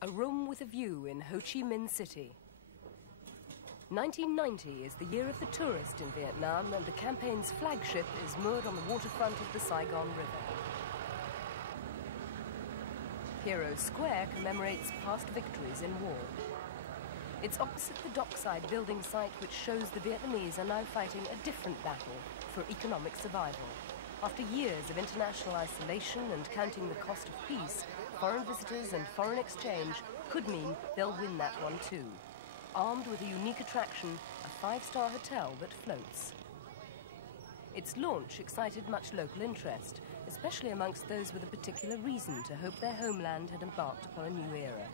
A room with a view in Ho Chi Minh City. 1990 is the year of the tourist in Vietnam, and the campaign's flagship is moored on the waterfront of the Saigon River. Heroes Square commemorates past victories in war. It's opposite the dockside building site, which shows the Vietnamese are now fighting a different battle for economic survival. After years of international isolation and counting the cost of peace, foreign visitors and foreign exchange could mean they'll win that one too. Armed with a unique attraction, a five-star hotel that floats. Its launch excited much local interest, especially amongst those with a particular reason to hope their homeland had embarked upon a new era.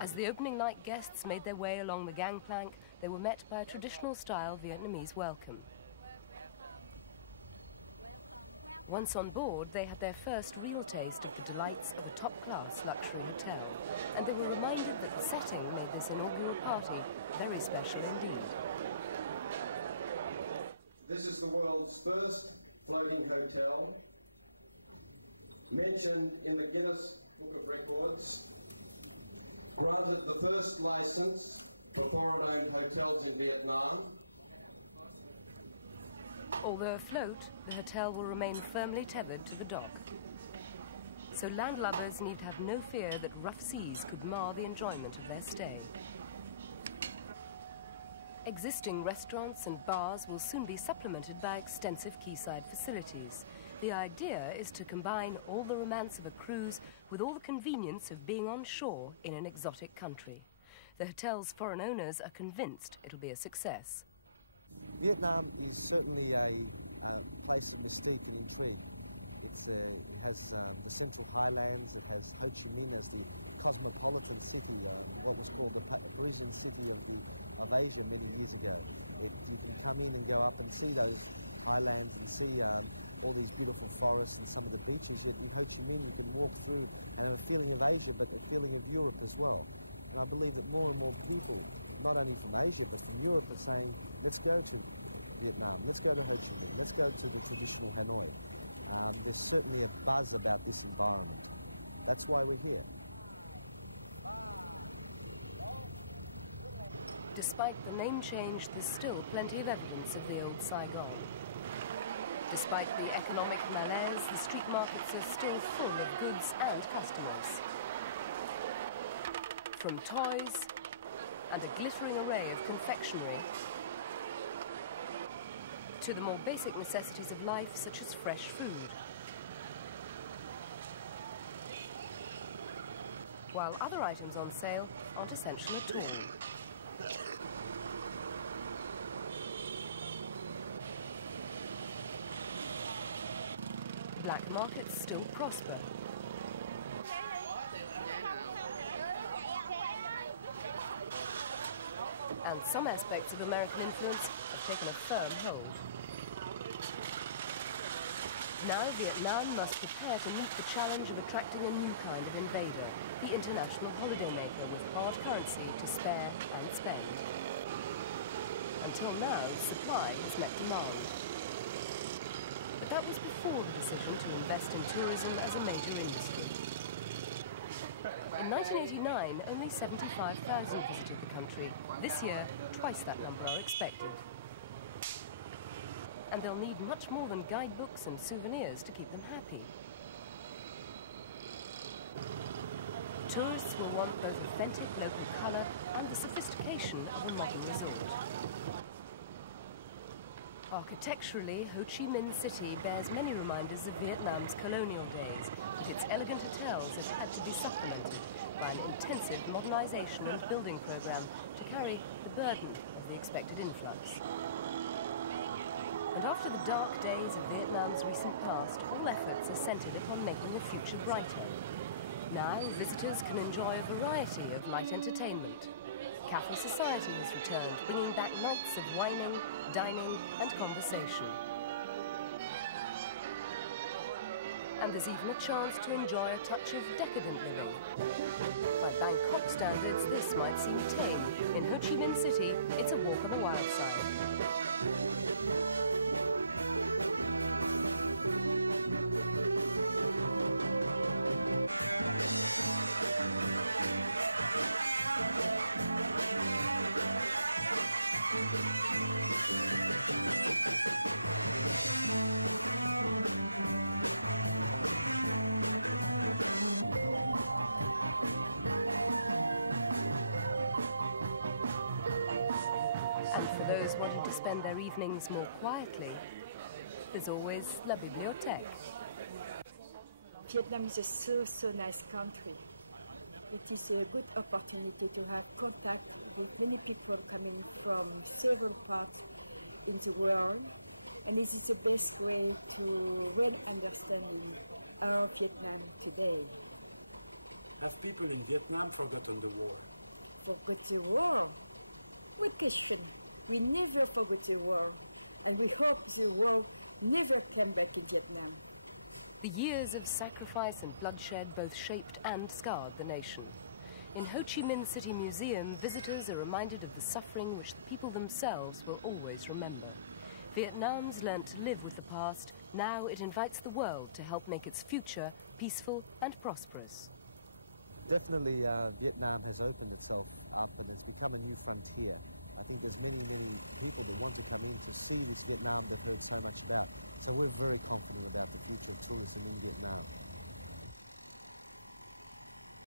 As the opening night guests made their way along the gangplank, they were met by a traditional-style Vietnamese welcome. Once on board, they had their first real taste of the delights of a top-class luxury hotel, and they were reminded that the setting made this inaugural party very special indeed. This is the world's first floating hotel, mentioned in the Guinness Book of Records, granted the first license for foreign-owned hotels in Vietnam. Although afloat, the hotel will remain firmly tethered to the dock. So landlubbers need have no fear that rough seas could mar the enjoyment of their stay. Existing restaurants and bars will soon be supplemented by extensive quayside facilities. The idea is to combine all the romance of a cruise with all the convenience of being on shore in an exotic country. The hotel's foreign owners are convinced it'll be a success. Vietnam is certainly a place of mystique and intrigue. It has the Central Highlands, it has Ho Chi Minh as the cosmopolitan city, what was called the Parisian city of Asia many years ago. You can come in and go up and see those highlands and see all these beautiful forests and some of the beaches. Yet in Ho Chi Minh you can walk through and have a feeling of Asia, but a feeling of Europe as well. And I believe that more and more people, not only from Asia but from Europe, are saying, let's go to Vietnam, let's go to Ho Chi Minh, let's go to the traditional Hanoi. There's certainly a buzz about this environment. That's why we're here. Despite the name change, there's still plenty of evidence of the old Saigon. Despite the economic malaise, the street markets are still full of goods and customers. From toys and a glittering array of confectionery to the more basic necessities of life, such as fresh food. While other items on sale aren't essential at all. Black markets still prosper. And some aspects of American influence have taken a firm hold. Now Vietnam must prepare to meet the challenge of attracting a new kind of invader, the international holidaymaker with hard currency to spare and spend. Until now, supply has met demand. But that was before the decision to invest in tourism as a major industry. In 1989, only 75,000 visited the country. This year, twice that number are expected. And they'll need much more than guidebooks and souvenirs to keep them happy. Tourists will want both authentic local colour and the sophistication of a modern resort. Architecturally, Ho Chi Minh City bears many reminders of Vietnam's colonial days, but its elegant hotels have had to be supplemented by an intensive modernization and building program to carry the burden of the expected influx. And after the dark days of Vietnam's recent past, all efforts are centered upon making the future brighter. Now, visitors can enjoy a variety of light entertainment. Cafe society has returned, bringing back nights of wining, dining and conversation. And there's even a chance to enjoy a touch of decadent living. By Bangkok standards, this might seem tame. In Ho Chi Minh City, it's a walk on the wild side. And for those wanting to spend their evenings more quietly, there's always La Bibliothèque. Vietnam is a so nice country. It is a good opportunity to have contact with many people coming from several parts in the world, and this is the best way to really understand our Vietnam today. Have people in Vietnam forgotten the war? Forgot the war? Good question. We never forgot the war, and we hope the war never came back in Vietnam. The years of sacrifice and bloodshed both shaped and scarred the nation. In Ho Chi Minh City Museum, visitors are reminded of the suffering which the people themselves will always remember. Vietnam's learnt to live with the past. Now it invites the world to help make its future peaceful and prosperous. Definitely, Vietnam has opened itself up and it's become a new frontier. I think there's many people that want to come in to see this Vietnam they've heard so much about. So we're very confident about the future of tourism in Vietnam.